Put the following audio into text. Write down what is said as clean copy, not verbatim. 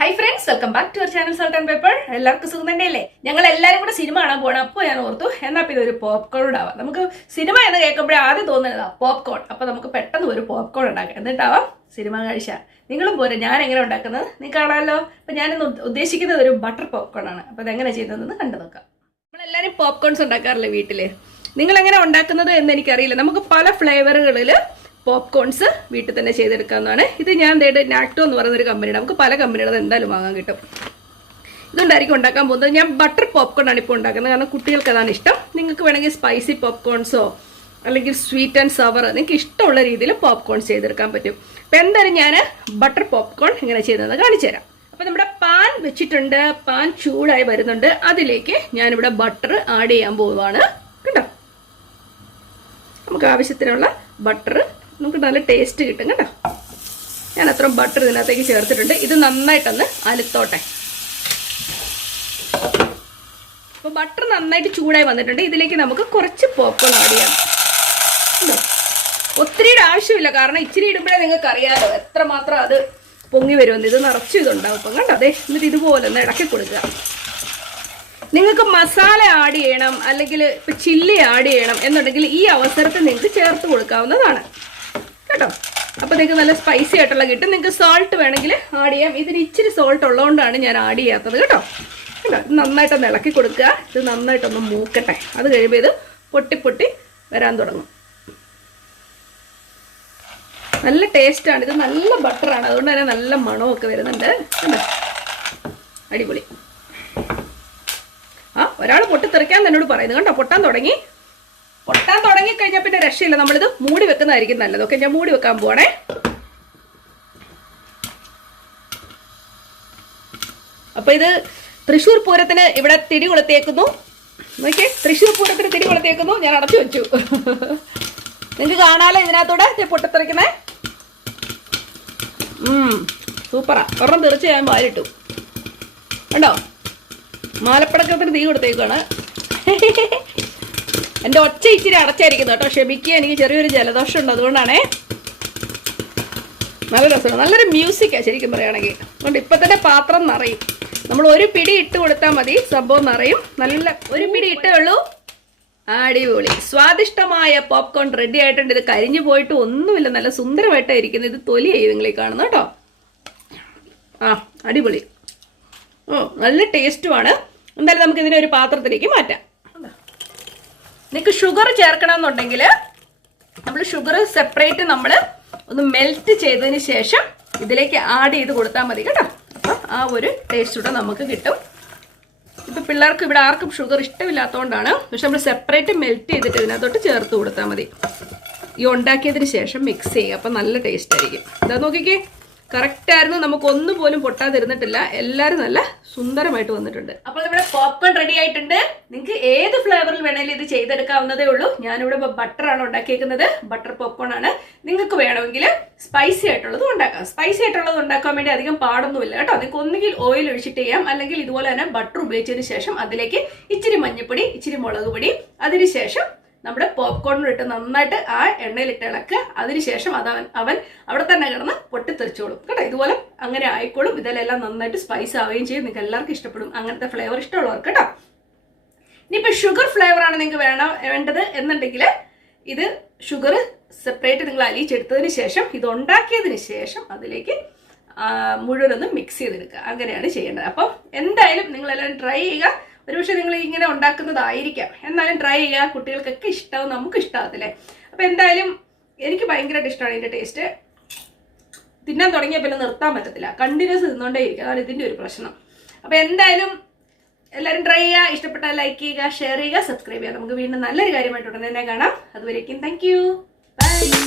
Hi friends, welcome back to our channel Salt and Pepper. എല്ലാവർക്കും സുഖം തന്നെയല്ലേ? ഞങ്ങൾ എല്ലാവരും കൂടെ സിനിമ കാണാൻ പോകണം. അപ്പോൾ ഞാൻ ഓർത്തു എന്നാ പിന്നെ ഒരു പോപ്കോൺ ഉണ്ടാവാം. നമുക്ക് സിനിമ എന്ന് കേൾക്കുമ്പോഴേ ആദ്യം തോന്നുന്നതാ പോപ്കോൺ. അപ്പോൾ നമുക്ക് പെട്ടെന്ന് ഒരു പോപ്കോൺ ഉണ്ടാക്കാം. എന്നിട്ടാവാം സിനിമ കാഴ്ച. നിങ്ങളും പോരെ ഞാൻ എങ്ങനെ ഉണ്ടാക്കുന്നത് നിങ്ങൾക്ക് കാണാമല്ലോ. അപ്പോൾ ഞാനിന്ന് ഉദ്ദേശിക്കുന്നത് ഒരു ബട്ടർ പോപ്കോൺ ആണ്. അപ്പോൾ അതെങ്ങനെ ചെയ്യുന്നതെന്ന് കണ്ടു നോക്കാം. നമ്മളെല്ലാവരും പോപ്കോൺസ് ഉണ്ടാക്കാറില്ലേ വീട്ടിൽ? നിങ്ങൾ എങ്ങനെ ഉണ്ടാക്കുന്നത് എന്ന് എനിക്കറിയില്ല. നമുക്ക് പല ഫ്ലേവറുകളിൽ പോപ്കോൺസ് വീട്ടിൽ തന്നെ ചെയ്തെടുക്കാവുന്നതാണ്. ഇത് ഞാൻ നാക്ടോ എന്ന് പറയുന്നൊരു കമ്പനിയുടെ, നമുക്ക് പല കമ്പനികളും എന്തായാലും വാങ്ങാൻ കിട്ടും. ഇതുകൊണ്ടായിരിക്കും ഉണ്ടാക്കാൻ പോകുന്നത്. ഞാൻ ബട്ടർ പോപ്കോൺ ആണ് ഇപ്പോൾ ഉണ്ടാക്കുന്നത്, കാരണം കുട്ടികൾക്ക് അതാണ് ഇഷ്ടം. നിങ്ങൾക്ക് വേണമെങ്കിൽ സ്പൈസി പോപ്കോൺസോ അല്ലെങ്കിൽ സ്വീറ്റ് ആൻഡ് സവർ നിങ്ങൾക്ക് ഇഷ്ടമുള്ള രീതിയിൽ പോപ്കോൺസ് ചെയ്തെടുക്കാൻ പറ്റും. അപ്പം എന്തായാലും ഞാൻ ബട്ടർ പോപ്കോൺ എങ്ങനെ ചെയ്യുന്നത് കാണിച്ചു തരാം. അപ്പം നമ്മുടെ പാൻ വെച്ചിട്ടുണ്ട്, പാൻ ചൂടായി വരുന്നുണ്ട്. അതിലേക്ക് ഞാനിവിടെ ബട്ടർ ആഡ് ചെയ്യാൻ പോവുകയാണ്. കേട്ടോ, നമുക്ക് ആവശ്യത്തിനുള്ള ബട്ടർ, നമുക്ക് നല്ല ടേസ്റ്റ് കിട്ടും കേട്ടോ. ഞാൻ അത്രയും ബട്ടർ ഇതിനകത്തേക്ക് ചേർത്തിട്ടുണ്ട്. ഇത് നന്നായിട്ടൊന്ന് അലുത്തോട്ടെ. അപ്പോൾ ബട്ടർ നന്നായിട്ട് ചൂടായി വന്നിട്ടുണ്ട്. ഇതിലേക്ക് നമുക്ക് കുറച്ച് പോപ്കോൺ ആഡ് ചെയ്യാം. ഒത്തിരിയുടെ ആവശ്യമില്ല, കാരണം ഇച്ചിരി ഇടുമ്പോഴേ നിങ്ങൾക്ക് അറിയാമല്ലോ എത്രമാത്രം അത് പൊങ്ങി വരുമെന്ന്. ഇത് നിറച്ചും ഇതുണ്ടാവും. അപ്പം കണ്ടോ, അതെ. എന്നിട്ട് ഇതുപോലെ ഒന്ന് ഇടയ്ക്ക് കൊടുക്കുക. നിങ്ങൾക്ക് മസാല ആഡ് ചെയ്യണം അല്ലെങ്കിൽ ഇപ്പം ചില്ലി ആഡ് ചെയ്യണം എന്നുണ്ടെങ്കിൽ ഈ അവസരത്തിൽ നിങ്ങൾക്ക് ചേർത്ത് കൊടുക്കാവുന്നതാണ് കേട്ടോ. അപ്പോൾ നിങ്ങൾക്ക് നല്ല സ്പൈസി ആയിട്ടുള്ള കിട്ടും. നിങ്ങൾക്ക് സോൾട്ട് വേണമെങ്കിൽ ആഡ് ചെയ്യാം. ഇതിന് ഇച്ചിരി സോൾട്ട് ഉള്ളതുകൊണ്ടാണ് ഞാൻ ആഡ് ചെയ്യാത്തത് കേട്ടോ. കേട്ടോ, ഇത് നന്നായിട്ടൊന്ന് ഇളക്കി കൊടുക്കുക. ഇത് നന്നായിട്ടൊന്ന് മൂക്കട്ടെ. അത് കഴിയുമ്പോൾ ഇത് പൊട്ടി പൊട്ടി വരാൻ തുടങ്ങും. നല്ല ടേസ്റ്റാണ്. ഇത് നല്ല ബട്ടറാണ്, അതുകൊണ്ട് തന്നെ നല്ല മണമൊക്കെ വരുന്നുണ്ട്. കണ്ടോ, അടിപൊളി. ഒരാൾ പൊട്ടിത്തെറിക്കാൻ എന്നോട് പറയുന്നത് കണ്ടോ. പൊട്ടാൻ തുടങ്ങി കഴിഞ്ഞാൽ പിന്നെ രക്ഷയില്ല. നമ്മളിത് മൂടി വെക്കുന്നതായിരിക്കും നല്ലത്. ഓക്കെ, ഞാൻ മൂടി വെക്കാൻ പോവാണേ. അപ്പൊ ഇത് തൃശ്ശൂർ പൂരത്തിന് ഇവിടെ തിരി കൊളുത്തിയേക്കുന്നു. നോക്കിയേ, തൃശ്ശൂർ പൂരത്തിന് തിരി കൊളുത്തിയേക്കുന്നു. ഞാൻ അടച്ചു വെച്ചു. നിങ്ങൾക്ക് കാണാലോ ഇതിനകത്തൂടെ പൊട്ടിത്തെറിക്കുന്നേ. സൂപ്പറാ. ഒരെണ്ണം തെറിച്ച് ഞാൻ വാലിട്ടു കണ്ടോ. മാലപ്പടക്കത്തിന് തീ കൊടുത്തേക്കാണ്. എൻ്റെ ഒച്ച ഇച്ചിരി അടച്ചായിരിക്കുന്നു കേട്ടോ, ക്ഷമിക്കുക. എനിക്ക് ചെറിയൊരു ജലദോഷം ഉണ്ട്, അതുകൊണ്ടാണേ. നല്ല രസമാണ്, നല്ലൊരു മ്യൂസിക്കാണ് ശരിക്കും പറയുകയാണെങ്കിൽ. അതുകൊണ്ട് ഇപ്പം തന്നെ പാത്രം നിറയും. നമ്മൾ ഒരു പിടി ഇട്ട് കൊടുത്താൽ മതി, സംഭവം നിറയും. നല്ല ഒരു പിടി ഇട്ടേ ഉള്ളൂ. അടിപൊളി സ്വാദിഷ്ടമായ പോപ്കോൺ റെഡി ആയിട്ടുണ്ട്. ഇത് കരിഞ്ഞു പോയിട്ട് ഒന്നുമില്ല, നല്ല സുന്ദരമായിട്ടാണ് ഇരിക്കുന്നത്. ഇത് തൊലിയായി നിങ്ങളീ കാണുന്നു കേട്ടോ. അടിപൊളി. നല്ല ടേസ്റ്റുമാണ്. എന്തായാലും നമുക്ക് ഇതിനെ ഒരു പാത്രത്തിലേക്ക് മാറ്റാം. നിങ്ങൾക്ക് ഷുഗർ ചേർക്കണമെന്നുണ്ടെങ്കിൽ നമ്മൾ ഷുഗർ സെപ്പറേറ്റ് നമ്മൾ ഒന്ന് മെൽറ്റ് ചെയ്തതിന് ശേഷം ഇതിലേക്ക് ആഡ് ചെയ്ത് കൊടുത്താൽ മതി കേട്ടോ. അപ്പം ആ ഒരു ടേസ്റ്റ് കൂടെ നമുക്ക് കിട്ടും. ഇപ്പം പിള്ളേർക്ക് ഇവിടെ ആർക്കും ഷുഗർ ഇഷ്ടമില്ലാത്തതുകൊണ്ടാണ്. പക്ഷെ നമ്മൾ സെപ്പറേറ്റ് മെൽറ്റ് ചെയ്തിട്ട് ഇതിനകത്തോട്ട് ചേർത്ത് കൊടുത്താൽ മതി. ഈ ഉണ്ടാക്കിയതിന് ശേഷം മിക്സ് ചെയ്യുക. അപ്പം നല്ല ടേസ്റ്റ് ആയിരിക്കും. ഇതാ നോക്കിക്കേ, കറക്റ്റായിരുന്നു. നമുക്ക് ഒന്നുപോലും പൊട്ടാതിരുന്നിട്ടില്ല. എല്ലാവരും നല്ല സുന്ദരമായിട്ട് വന്നിട്ടുണ്ട്. അപ്പോൾ ഇവിടെ പോപ്കോൺ റെഡി ആയിട്ടുണ്ട്. നിങ്ങൾക്ക് ഏത് ഫ്ലേവറിൽ വേണമെങ്കിലും ഇത് ചെയ്തെടുക്കാവുന്നതേ ഉള്ളൂ. ഞാനിവിടെ ബട്ടറാണ് ഉണ്ടാക്കിയേക്കുന്നത്. ബട്ടർ പോപ്കോൺ ആണ്. നിങ്ങൾക്ക് വേണമെങ്കിൽ സ്പൈസി ആയിട്ടുള്ളത് ഉണ്ടാക്കാം. സ്പൈസി ആയിട്ടുള്ളത് ഉണ്ടാക്കാൻ വേണ്ടി അധികം പാടൊന്നുമില്ല കേട്ടോ. നിങ്ങൾക്ക് ഒന്നുകിൽ ഓയിൽ ഒഴിച്ചിട്ട് ചെയ്യാം, അല്ലെങ്കിൽ ഇതുപോലെ തന്നെ ബട്ടർ ഉപയോഗിച്ചതിന് ശേഷം അതിലേക്ക് ഇച്ചിരി മഞ്ഞപ്പൊടി, ഇച്ചിരി മുളക് പൊടി, അതിനുശേഷം നമ്മുടെ പോപ്കോണിൽ ഇട്ട് നന്നായിട്ട് ആ എണ്ണയിലിട്ട് ഇളക്കുക. അതിനുശേഷം അവൻ അവിടെ തന്നെ കിടന്ന് പൊട്ടിത്തെറിച്ചോളും കേട്ടോ. ഇതുപോലെ അങ്ങനെ ആയിക്കോളും. ഇതിലെല്ലാം നന്നായിട്ട് സ്പൈസ് ആവുകയും ചെയ്യും. നിങ്ങൾക്ക് എല്ലാവർക്കും ഇഷ്ടപ്പെടും അങ്ങനത്തെ ഫ്ലേവർ ഇഷ്ടമുള്ളവർക്ക് കേട്ടോ. ഇനിയിപ്പോൾ ഷുഗർ ഫ്ലേവറാണ് നിങ്ങൾക്ക് വേണ്ടത് എന്നുണ്ടെങ്കിൽ ഇത് ഷുഗർ സെപ്പറേറ്റ് നിങ്ങൾ അലിയിച്ചെടുത്തതിന് ശേഷം ഇത് ഉണ്ടാക്കിയതിന് ശേഷം അതിലേക്ക് മുഴുവനൊന്ന് മിക്സ് ചെയ്തെടുക്കുക. അങ്ങനെയാണ് ചെയ്യേണ്ടത്. അപ്പം എന്തായാലും നിങ്ങളെല്ലാം ട്രൈ ചെയ്യുക. ഒരുപക്ഷെ നിങ്ങൾ ഇങ്ങനെ ഉണ്ടാക്കുന്നതായിരിക്കാം, എന്നാലും ട്രൈ ചെയ്യുക. കുട്ടികൾക്കൊക്കെ ഇഷ്ടമാവും, നമുക്ക് ഇഷ്ടമാകത്തില്ലേ. അപ്പം എന്തായാലും എനിക്ക് ഭയങ്കരമായിട്ട് ഇഷ്ടമാണ് ഇതിൻ്റെ ടേസ്റ്റ്. തിന്നാൻ തുടങ്ങിയാൽ പിന്നെ നിർത്താൻ പറ്റത്തില്ല, കണ്ടിന്യൂസ് തിന്നുകൊണ്ടേ ഇരിക്കുക. അതാണ് ഇതിൻ്റെ ഒരു പ്രശ്നം. അപ്പം എന്തായാലും എല്ലാവരും ട്രൈ ചെയ്യുക. ഇഷ്ടപ്പെട്ടാൽ ലൈക്ക് ചെയ്യുക, ഷെയർ ചെയ്യുക, സബ്സ്ക്രൈബ് ചെയ്യുക. നമുക്ക് വീണ്ടും നല്ലൊരു കാര്യമായിട്ട് ഉടനെ തന്നെ കാണാം. അതുവരേക്കും താങ്ക് യു, ബൈ.